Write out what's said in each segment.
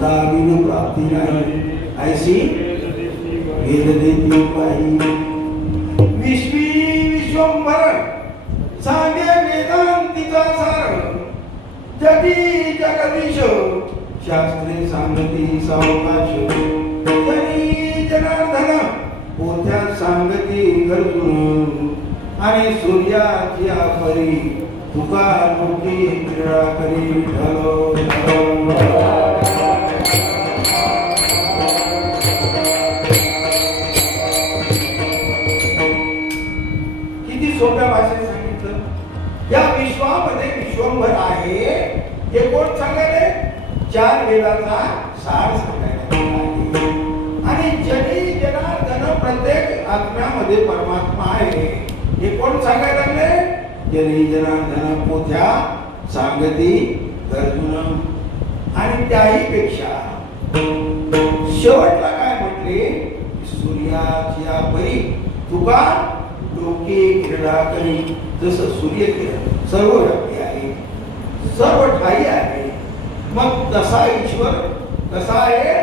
दाविन प्राप्ती नाही ऐसी वेद देती पायी विश्वी विश्वंभर सांगे वेदांतीचा सार जगी जगदीश शास्त्रे सांगती सावकाश जनी जनार्दन पोथ्या सांगती गरजून आणि सूर्याची परी तुका मोठी क्रीडा करी ढलो किती सोप्या भाषेत सांगितलं. या विश्वामध्ये विश्वंभर आहे हे कोण सांगायले? चार वेदाचा सार सांगायला आणि जनी जनार्दन प्रत्येक आत्म्यामध्ये परमात्मा आहे हे कोण सांगायला लागले? जनी जनार्दन पोथ्या सांगती गरजून. आणि त्याही पेक्षा शेवटला काय म्हटले? सूर्याची परी तुका डोके क्रीडा करी. जसं सूर्य किरण सर्वव्यापी आहे, सर्व ठाई आहे, मग तसा ईश्वर कसा आहे?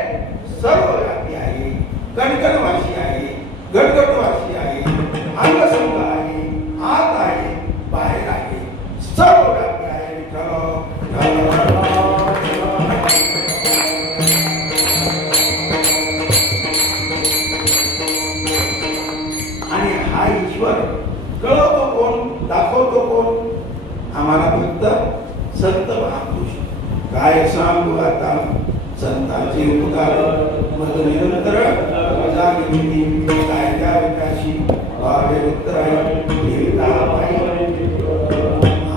सर्वव्यापी आहे, कणकणवासी आहे, गडगडवासी आहे, अंगसंग आहे, आत आहे, बाहेर आहे, सर्वव्यापी आहे. आणि हा ईश्वर कळवतो कोण? दाखवतो कोण? आम्हाला फक्त संत महापुरुष. काय सांगू आता संतांचे उपकार मग निरंतर जागृती काय त्या विकाशी भावे उत्तरायण देवता पायी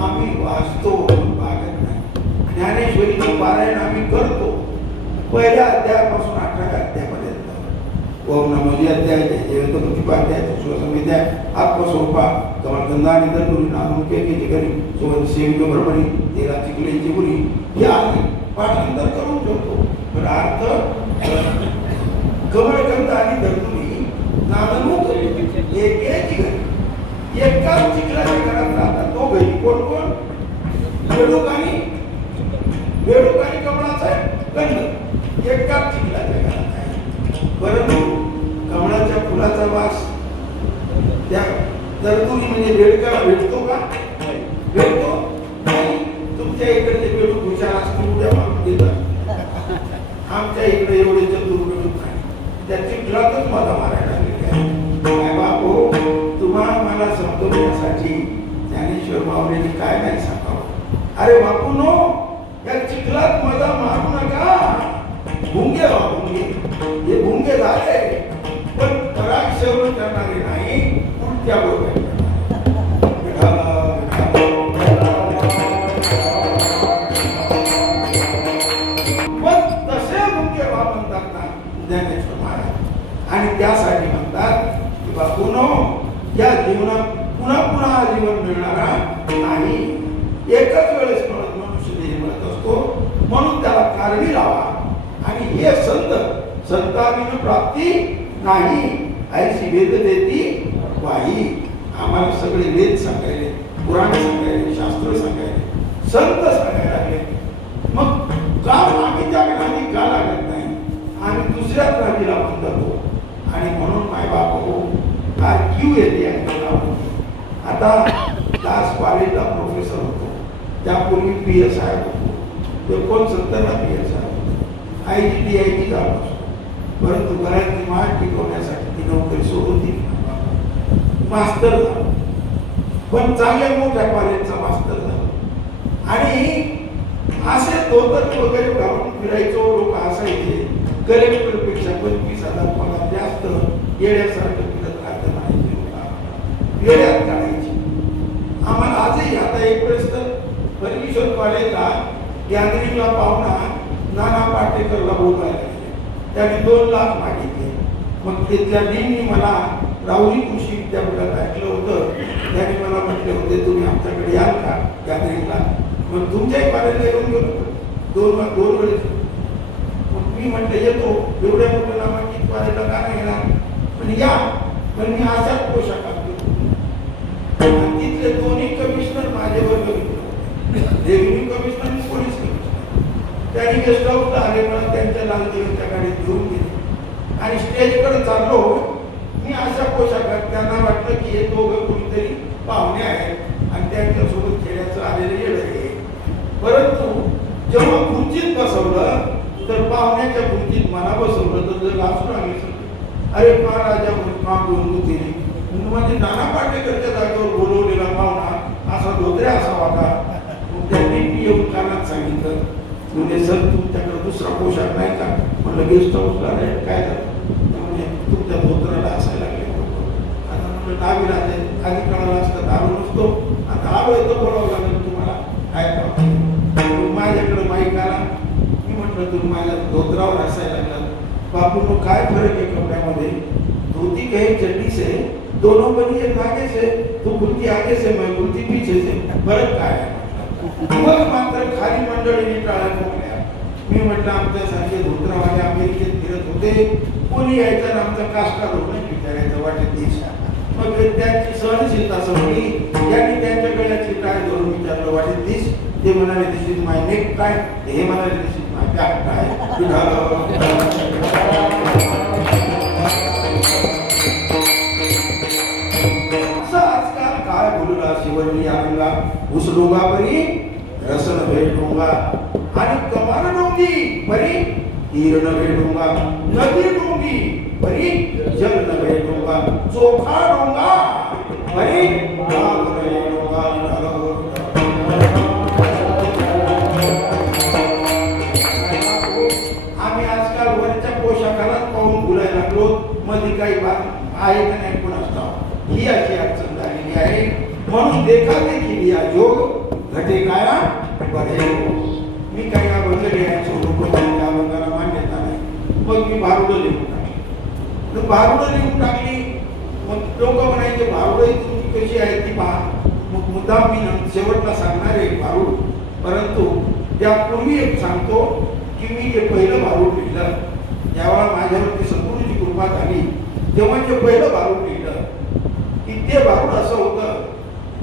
आम्ही वाचतो बागत नाही. ज्ञानेश्वरीचं पारायण आम्ही करतो पहिल्या अध्यायापासून 18व्या अध्यायापर्यंत. ओम नमोजी अध्याय जयंतमुतीपाध्याय सुसंविद्या आत्मस्वरूपा कमलगंधा निधनपुरी नामुके केली करी सोबत सेविक भ्रमणी तेरा चिखलेची पुरी या पाठांतर करून ठेवतो. पण अर्थ कमलगंधा आणि धरपुरी नाममुख एकेची घरी एकाच चिखलाच्या घरात राहतात. तो घरी कोण कोण? बेडूक आणि कमळाचा गंध एकाच चिखलाच्या घरात आहे. परंतु कमळाच्या फुलाचा वास त्या तरतुरी म्हणजे बेडकाला भेटतो का? भेटतो नाही. तुमच्या इकडचे बेडूक हुशार असतील उद्या मागून देतात. आमच्या इकडे एवढे चतुर बेडूक नाही. त्या चिखलातच मला मारायला लागले. बापू तुम्हाला मला समजवण्यासाठी ज्ञानेश्वर माऊलींनी काय नाही सांगावं? अरे बापू नो या चिखलात मजा मारू नका. भुंगे भुंगे हे भुंगे झाले पण पराग सेवन करणारे नाही. उलट्या बोलतात. पण तसे भुंगे व्हा म्हणतात ना ज्ञानेश्वर महाराज. आणि त्यासाठी म्हणतात की बापूनो या जीवनात पुन्हा पुन्हा जीवन मिळणारा नाही. एकच वेळेस मनुष्य देह मिळत असतो. म्हणून त्याला कारणी लावा. आणि हे संताविन प्राप्ती नाही ऐसी वेद देती वाही. आम्हाला सगळे वेद सांगायले, पुराण सांगायले, शास्त्र सांगायले, संत सांगायला लागले. मग का आम्ही त्या नादी का लागत नाही? आम्ही दुसऱ्याच नादीला बंद जातो. आणि म्हणून मायबाप हो हा क्यू येते. आता दास कॉलेजला प्रोफेसर होतो, त्यापूर्वी PS साहेब होतो. ते कोण संतांना PS साहेब IGTIT झालो असतो. परंतु घरातली माठ टिकवण्यासाठी ती नोकरी सोडून दिली. मास्तर झालो, पण चांगल्या मोठ्या कॉलेजचा मास्तर झालो. आणि असे धोतर वगैरे घालून फिरायचो. लोक हसायचे. कलेक्टरपेक्षा 25,000 पगार जास्त. येड्यासारखं फिरत राहतं नाही. येड्यात काढायची. आम्हाला आजही आता एक वेळेस तर परमेश्वर कॉलेजला गॅदरिंगला पाहुणा नाना पाटेकरला बोलवायला गेले. त्याने 2 लाख मागितले. मग तिथल्या डीननी मला राहुरी कृषी विद्यापीठात ऐकलं होतं. त्याने मला म्हटले होते तुम्ही आमच्याकडे याल का गॅदरिंगला? मग तुमच्याही कॉलेजला येऊन गेलो 2 वेळेस. मग मी म्हटलं येतो. एवढ्या मोठ्या नामांकित कॉलेजला का नाही येणार? पण या. पण मी अशाच पोशाखात गेलो. तिथले दोन्ही कमिशनर माझे वर्ग रेव्हेन्यू कमिशनर आणि पोलीस कमिशनर त्यांनी गेस्ट हाऊसला आले, मला त्यांच्या लालदेवीच्या गाडीत घेऊन गेले आणि स्टेजकडे चाललो. मी अशा पोशाखात, त्यांना वाटलं की हे दोघं कोणीतरी पाहुणे आहेत आणि त्यांच्यासोबत खेळायचं आलेले येड आहे. परंतु जेव्हा खुर्चीत बसवलं तर पाहुण्याच्या खुर्चीत मला बसवलं तर जर लाचू लागले, अरे महाराजा केली म्हणजे नाना पाटेकरच्या जागेवर बोलवलेला पाहुणा असा धोत्र्या असावा का? त्यांनी येऊन कानात सांगितलं, म्हणजे सर तुमच्याकडे दुसरा पोशाख नाही का? म्हणलं गेस्ट हाऊसला नाही काय झालं? म्हणजे तुमच्या धोत्राला असायला लागले. आता म्हणलं नावी राहते, आधी कळाला असतं आलो नसतो, आता आलोय तर बोलावं लागेल तुम्हाला काय पाहतो. माझ्याकडे माईक आला, मी म्हटलं तुम्ही माझ्या धोत्रावर असायला लागला. बापू मग काय फरक आहे कपड्यामध्ये? धोती कहे चड्डी से दोनों बनी एक आगे से, तू कुर्ती आगे से मैं कुर्ती पीछे से, फरक काय आहे? मग मात्र खाली मंडळीने टाळ्या ठोकल्या. मी म्हटलं आमच्यासारखे धोत्रावाले अमेरिकेत फिरत होते, कोणी यायचं ना आमचा काष्टा धोरण विचारायचं वाटेत देश. मग त्यांची सहनशीलता संपली. यांनी त्यांच्या गळ्याची टाय धरून विचारलं वाटेत दिस. ते म्हणाले दिस इज माय नेक टाय, हे म्हणाले दिस इज माय बॅक टाय. असं आजकाल काय बोलला शिवजी आंगा उसडोगा परी रसन भेटूंगा आणि कमान डोंगी परी तीर न भेटूंगा, नदी डोंगी परी जल न भेटूंगा, चोखा डोंगा परी नाग न भेटूंगा. आम्ही आजकाल वरच्या पोशाखाला पाहून बोलायला लागलो, मध्ये काही बात आहे का नाही कोणाच ठाऊक. ही अशी अडचण झालेली आहे. म्हणून देखील या जोग घटे काया बरे. मी काही अभंग लिहायचो, लोक अभंगाला मान्यता नाही. मग मी भारुडं लिहून टाकली. भारुडं लिहून टाकली. मग लोक म्हणायचे भारुडं तुमची कशी आहे ती पहा. मग मुद्दाम मी शेवटला सांगणार आहे भारूड, परंतु त्यापूर्वी एक सांगतो की मी जे पहिलं भारूड लिहिलं, ज्यावेळा माझ्यावरती सद्गुरूची कृपा झाली, तेव्हा जे पहिलं भारूड लिहिलं की ते भारूड असं होतं,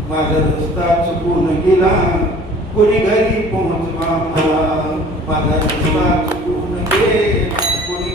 माझा रस्ता चुकून गेला कोणी घरी पोहोचवा मला, माझा रस्ता चुकून गेला कोणी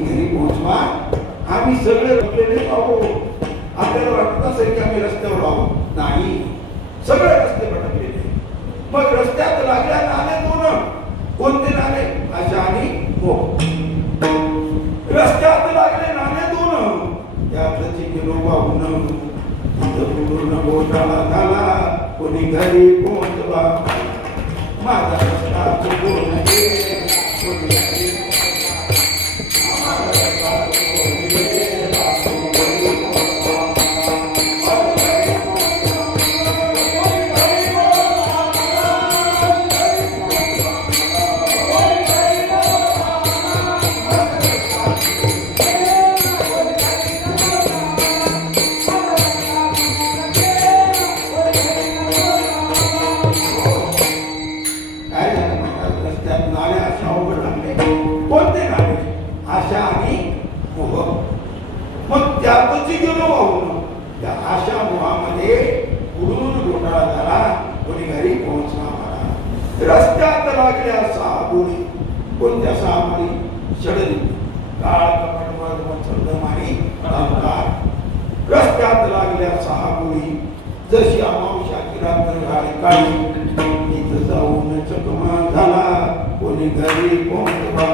घरी पोहोचवा. आम्ही सगळे रस्त्याने आहो. आपल्याला वाटत असेल की आम्ही रस्त्यावर आहोत, नाही, सगळे रस्ते भटकलेले. मग रस्त्यात लागल्या नाले दोन, कोणते नाले? आशा आणि मोह. रस्त्यात लागले नाले दोन, त्यातच गेलो वाहून, पूर्ण घोटाळा झाला कोणी घरी पोहोचवा, माझा रस्ता चुकून गेला कोणी घरी आशा मोहामध्ये उडून घोटाळा झाला कोणी घरी पोहोचला मला. रस्त्यात लागल्या सहा गोळी. कोणत्या सहा गोळी? षडली, काळ कपटवर मचलदम आणि अहंकार. रस्त्यात लागल्या सहा गोळी, जशी अमावस्याची रात्र घाली काळी, इथं जाऊन चकमा झाला कोणी घरी पोहोचवा.